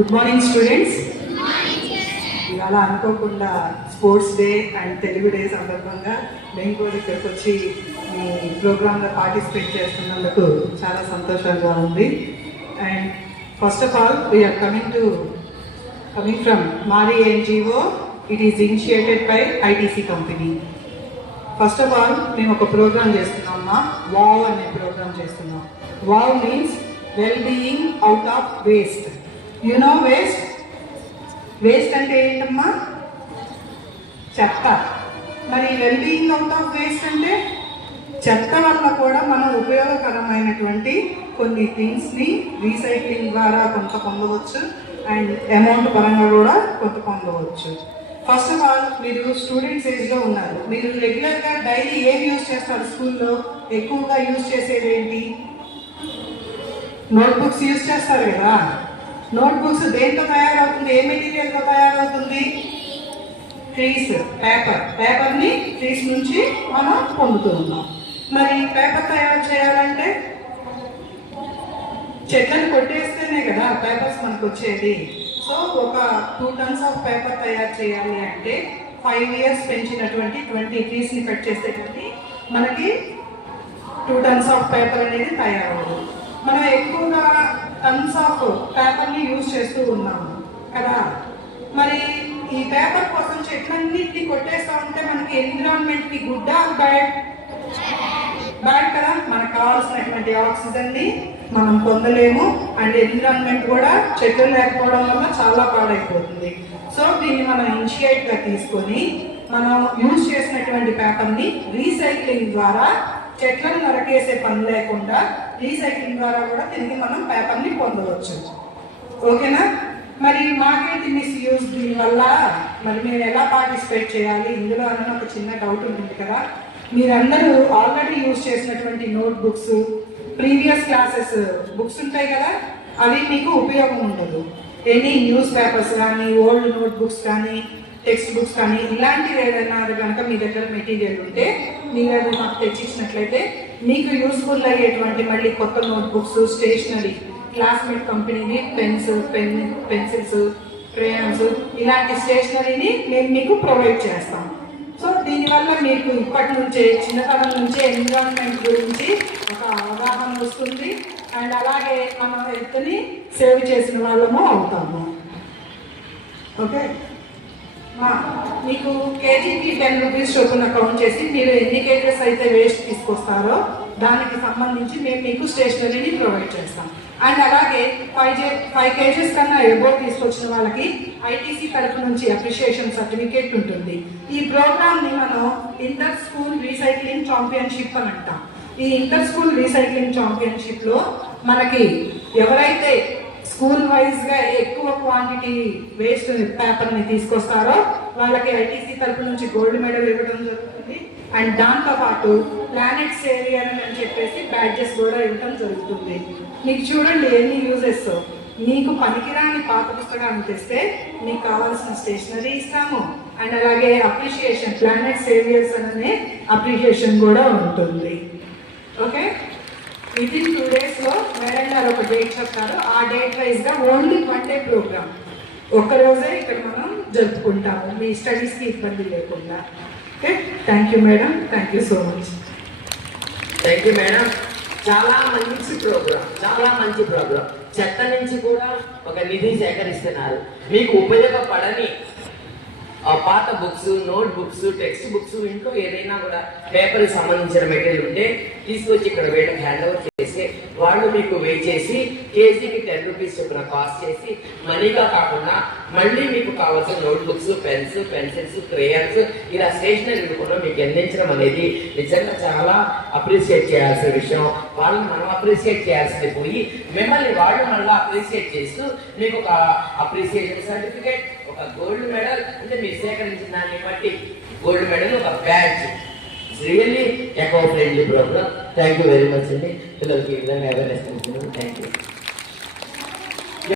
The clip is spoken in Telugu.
Good morning students. ఇవాళ అనుకోకుండా sports day and Telugu day సందర్భంగా మేము కూడా ఇక్కడికి వచ్చి మీ ప్రోగ్రాంలో పార్టిసిపేట్ చేస్తున్నందుకు చాలా సంతోషంగా ఉంది. And first of all we're coming from Mari NGO. It is initiated by ITC company. First of all మేము ఒక ప్రోగ్రామ్ చేస్తున్నామా, వావ్ అనే ప్రోగ్రామ్ చేస్తున్నాం. Wow means well being out of waste. You know waste? Waste అంటే ఏంటమ్మా? చెత్త. మరి well being out of waste అంటే చెత్త వల్ల కూడా మనం ఉపయోగకరమైనటువంటి కొన్ని థింగ్స్ని రీసైక్లింగ్ ద్వారా కొంత పొందవచ్చు అండ్ అమౌంట్ పరంగా కూడా కొంత పొందవచ్చు. ఫస్ట్ ఆఫ్ ఆల్ మీరు స్టూడెంట్స్ ఏజ్లో ఉన్నారు. మీరు రెగ్యులర్గా డైలీ ఏం యూజ్ చేస్తారు? స్కూల్లో ఎక్కువగా యూజ్ చేసేది ఏంటి? నోట్బుక్స్ యూజ్ చేస్తారు కదా. నోట్బుక్స్ దేంతో తయారవుతుంది? ఏ మెటీరియల్తో తయారవుతుంది? ట్రీస్, పేపర్ని ట్రీస్ నుంచి మనం పొందుతూ ఉన్నాం. మరి పేపర్ తయారు చేయాలంటే చెట్లను కొట్టేస్తేనే కదా పేపర్స్ మనకు వచ్చేది. సో ఒక 2 tons ఆఫ్ పేపర్ తయారు చేయాలి అంటే 5 years పెంచినటువంటి 20 ట్రీస్ని కట్ చేసేటువంటి మనకి 2 tons ఆఫ్ పేపర్ అనేది తయారవ్వదు. మనం ఎక్కువగా టన్స్ ఆఫ్ పేపర్ని యూజ్ చేస్తూ ఉన్నాము కదా. మరి ఈ పేపర్ కోసం చెట్లన్నింటినీ కొట్టేస్తూ ఉంటే మనకి ఎన్విరాన్మెంట్కి గుడ్ ఆర్ బ్యాడ్? బ్యాడ్ కదా. మనకు కావాల్సినటువంటి ఆక్సిజన్ని మనం పొందలేము అండ్ ఎన్విరాన్మెంట్ కూడా చెట్లు లేకపోవడం వల్ల చాలా పాడైపోతుంది. సో దీన్ని మనం ఇనిషియేట్గా తీసుకొని మనం యూజ్ చేసినటువంటి పేపర్ని రీసైక్లింగ్ ద్వారా, చెట్లను నరకేసే పని లేకుండా రీసైక్లింగ్ ద్వారా కూడా తిరిగి మనం పేపర్ని పొందవచ్చు. ఓకేనా? మరి మాకేంటి మిస్యూజ్ దీనివల్ల? మరి మేము ఎలా పార్టిసిపేట్ చేయాలి ఇందులో అన్న ఒక చిన్న డౌట్ ఉంటుంది కదా. మీరందరూ ఆల్రెడీ యూజ్ చేసినటువంటి నోట్బుక్స్, ప్రీవియస్ క్లాసెస్ బుక్స్ ఉంటాయి కదా, అవి మీకు ఉపయోగం ఉండదు. ఎనీ న్యూస్ పేపర్స్ కానీ, ఓల్డ్ నోట్బుక్స్ కానీ, టెక్స్ట్ బుక్స్ కానీ ఇలాంటివి ఏదైనా కనుక మీ దగ్గర మెటీరియల్ ఉంటే మీరు అది మాకు తెచ్చిచ్చినట్లయితే మీకు యూస్ఫుల్ అయ్యేటువంటి మళ్ళీ కొత్త నోట్బుక్స్, స్టేషనరీ, క్లాస్మేట్ కంపెనీని పెన్సిల్స్, క్రేయాన్స్ ఇలాంటి స్టేషనరీని మేము మీకు ప్రొవైడ్ చేస్తాం. సో దీనివల్ల మీకు ఇప్పటి నుంచే, చిన్నతనం నుంచే ఎన్విరాన్మెంట్ గురించి ఒక అవగాహన వస్తుంది అండ్ అలాగే మనం హెల్త్ని సేవ్ చేసిన వాళ్ళము అవుతాము. ఓకే, మీకు కేజీకి 10 rupees చొప్పున కౌంట్ చేసి మీరు ఎన్ని కేజెస్ అయితే వేస్ట్ తీసుకొస్తారో దానికి సంబంధించి మేము మీకు స్టేషనరీని ప్రొవైడ్ చేస్తాం. అండ్ అలాగే 5 kgs కన్నా ఎబో తీసుకొచ్చిన వాళ్ళకి ఐటీసీ తరఫు నుంచి అప్రిషియేషన్ సర్టిఫికేట్ ఉంటుంది. ఈ ప్రోగ్రామ్ని మనం ఇంటర్ స్కూల్ రీసైక్లింగ్ ఛాంపియన్షిప్ అని అంటాం. ఈ ఇంటర్ స్కూల్ రీసైక్లింగ్ ఛాంపియన్షిప్లో మనకి ఎవరైతే స్కూల్ వైజ్గా ఎక్కువ క్వాంటిటీ వేస్ట్ పేపర్ని తీసుకొస్తారో వాళ్ళకి ఐటీసీ తరఫు నుంచి గోల్డ్ మెడల్ ఇవ్వడం జరుగుతుంది. అండ్ దాంతోపాటు ప్లానెట్ సేవియర్ అని చెప్పేసి బ్యాడ్జెస్ కూడా ఇవ్వడం జరుగుతుంది. మీకు చూడండి ఎన్ని యూజెస్. మీకు పనికిరాని పాత పుస్తకాన్ని తెస్తే మీకు కావాల్సిన స్టేషనరీ ఇస్తాము అండ్ అలాగే అప్రిషియేషన్, ప్లానెట్ సేవియర్స్ అనే అప్రిషియేషన్ కూడా ఉంటుంది. ఓకే, వితిన్ 2 daysలో మేడం గారు ఒక డేట్ చెప్తారు. ఆ డేట్ వైజ్గా ఓన్లీ 1 day ప్రోగ్రామ్, ఒక్కరోజే ఇక్కడ మనం జరుపుకుంటాము మీ స్టడీస్కి ఇబ్బంది లేకుండా. Okay, thank you madam, thank you so much. Thank you madam. చాలా మంచి ప్రోగ్రామ్. చెత్త నుంచి కూడా ఒక నిధి సేకరిస్తున్నారు. మీకు ఉపయోగపడని పాత books, note books, text books, ఇంట్లో ఏదైనా కూడా పేపర్కి సంబంధించిన మెటీరియల్ ఉంటే తీసుకొచ్చి ఇక్కడ వీళ్ళకి హ్యాండ్ ఓవర్ చేసి వాళ్ళు మీకు వే చేసి కేజీకి 10 rupees చొప్పున కాస్ట్ చేసి మనీగా కాకుండా మళ్ళీ మీకు కావాల్సిన note books, pens, pencils, crayons ఇలా స్టేషనరీ కూడా మీకు అందించడం అనేది నిజంగా చాలా అప్రిషియేట్ చేయాల్సిన విషయం. వాళ్ళని మనం అప్రిషియేట్ చేయాల్సింది పోయి మిమ్మల్ని వాళ్ళు మళ్ళీ అప్రిషియేట్ చేస్తూ మీకు ఒక అప్రిషియేషన్ సర్టిఫికేట్, ఒక గోల్డ్ మెడల్, అంటే మీరు సేకరించిన దాన్ని బట్టి గోల్డ్ మెడల్, ఒక badge. Really eco friendly programme. Thank you very much అండి. పిల్లలకి ఈ విధంగా అవేర్నెస్. Thank you.